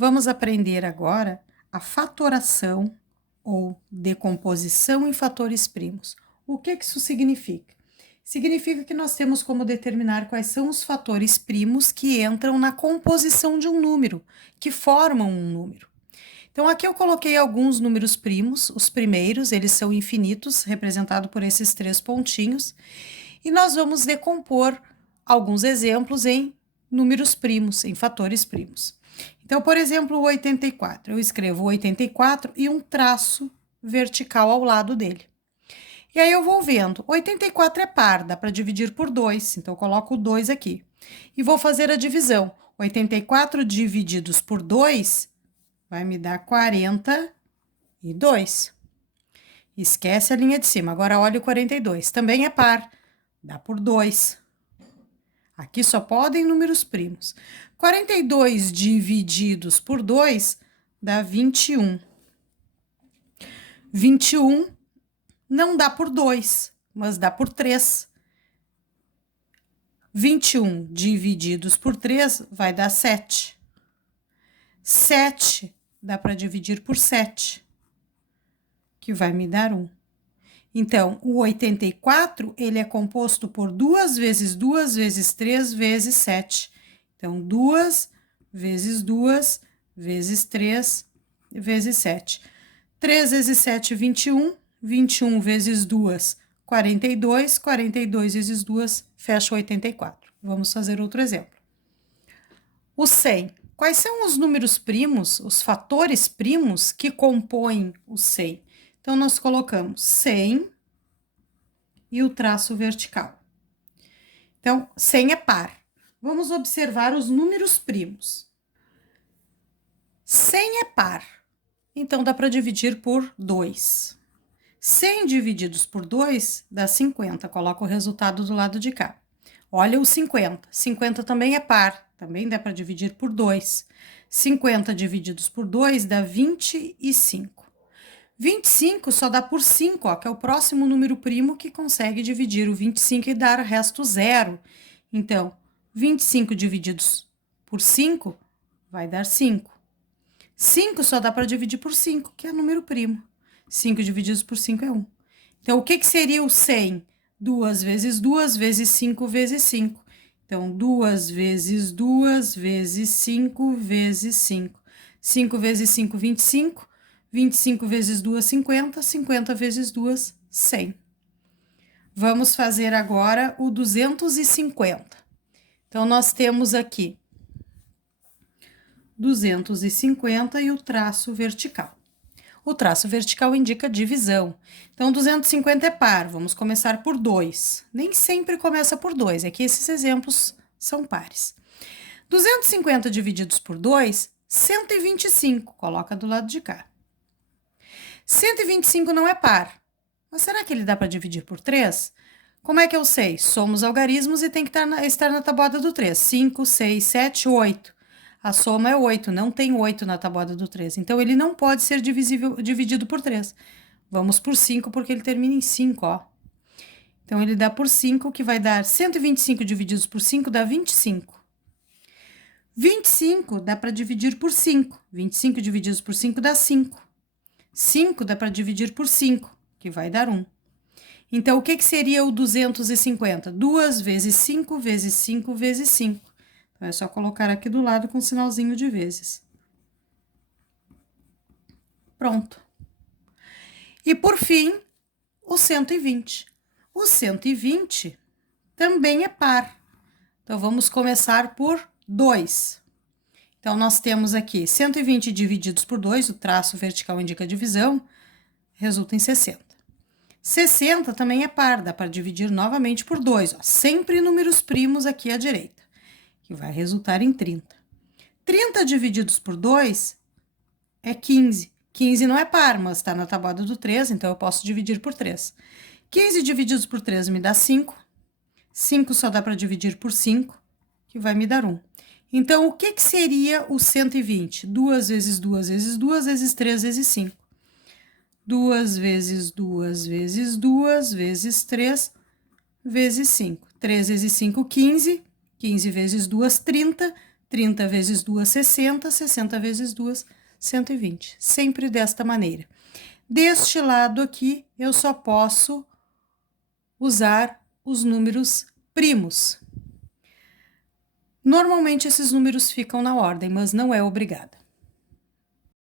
Vamos aprender agora a fatoração ou decomposição em fatores primos. O que isso significa? Significa que nós temos como determinar quais são os fatores primos que entram na composição de um número, que formam um número. Então, aqui eu coloquei alguns números primos, os primeiros, eles são infinitos, representado por esses 3 pontinhos, e nós vamos decompor alguns exemplos em números primos, em fatores primos. Então, por exemplo, o 84. Eu escrevo 84 e um traço vertical ao lado dele. E aí eu vou vendo, 84 é par, dá para dividir por 2, então eu coloco o 2 aqui. E vou fazer a divisão. 84 divididos por 2 vai me dar 42. Esquece a linha de cima, agora olha o 42, também é par, dá por 2. Aqui só podem números primos. 42 divididos por 2 dá 21. 21 não dá por 2, mas dá por 3. 21 divididos por 3 vai dar 7. 7 dá para dividir por 7, que vai me dar 1. Então, o 84, ele é composto por 2 vezes 2 vezes 3 vezes 7. Então, 2 vezes 2 vezes 3 vezes 7. 3 vezes 7, 21. 21 vezes 2, 42. 42 vezes 2, fecha 84. Vamos fazer outro exemplo. O 100. Quais são os números primos, os fatores primos que compõem o 100? Então, nós colocamos 100 e o traço vertical. Então, 100 é par. Vamos observar os números primos. 100 é par, então dá para dividir por 2. 100 divididos por 2 dá 50. Coloca o resultado do lado de cá. Olha o 50. 50 também é par, também dá para dividir por 2. 50 divididos por 2 dá 25. 25 só dá por 5, ó, que é o próximo número primo que consegue dividir o 25 e dar resto zero. Então, 25 divididos por 5 vai dar 5. 5 só dá para dividir por 5, que é número primo. 5 divididos por 5 é 1. Então, o que seria o 100? 2 vezes 2 vezes 5 vezes 5. Então, 2 vezes 2 vezes 5 vezes 5. 5 vezes 5, 25. 25 vezes 2, 50. 50 vezes 2, 100. Vamos fazer agora o 250. Então, nós temos aqui 250 e o traço vertical. O traço vertical indica divisão. Então, 250 é par. Vamos começar por 2. Nem sempre começa por 2. É que esses exemplos são pares. 250 divididos por 2, 125. Coloca do lado de cá. 125 não é par. Mas será que ele dá para dividir por 3? Como é que eu sei? Somos algarismos e tem que estar na tabuada do 3. 5, 6, 7, 8. A soma é 8, não tem 8 na tabuada do 3. Então, ele não pode ser dividido por 3. Vamos por 5, porque ele termina em 5, ó. Então, ele dá por 5, que vai dar 125 divididos por 5 dá 25. 25 dá para dividir por 5. 25 divididos por 5 dá 5. 5 dá para dividir por 5, que vai dar 1. Então, o que seria o 250? 2 vezes 5 vezes 5 vezes 5. Então, é só colocar aqui do lado com um sinalzinho de vezes. Pronto. E, por fim, o 120. O 120 também é par. Então, vamos começar por 2. Então, nós temos aqui 120 divididos por 2, o traço vertical indica a divisão, resulta em 60. 60 também é par, dá para dividir novamente por 2, ó, sempre números primos aqui à direita, que vai resultar em 30. 30 divididos por 2 é 15. 15 não é par, mas está na tabuada do 3, então eu posso dividir por 3. 15 divididos por 3 me dá 5. 5 só dá para dividir por 5, que vai me dar 1. Então, o que seria o 120? 2 vezes 2 vezes 2 vezes 3 vezes 5. 2 vezes 2 vezes 2 vezes 3 vezes 5. 3 vezes 5, 15. 15 vezes 2, 30. 30 vezes 2, 60, 60 vezes 2, 120. Sempre desta maneira. Deste lado aqui, eu só posso usar os números primos. Normalmente esses números ficam na ordem, mas não é obrigada.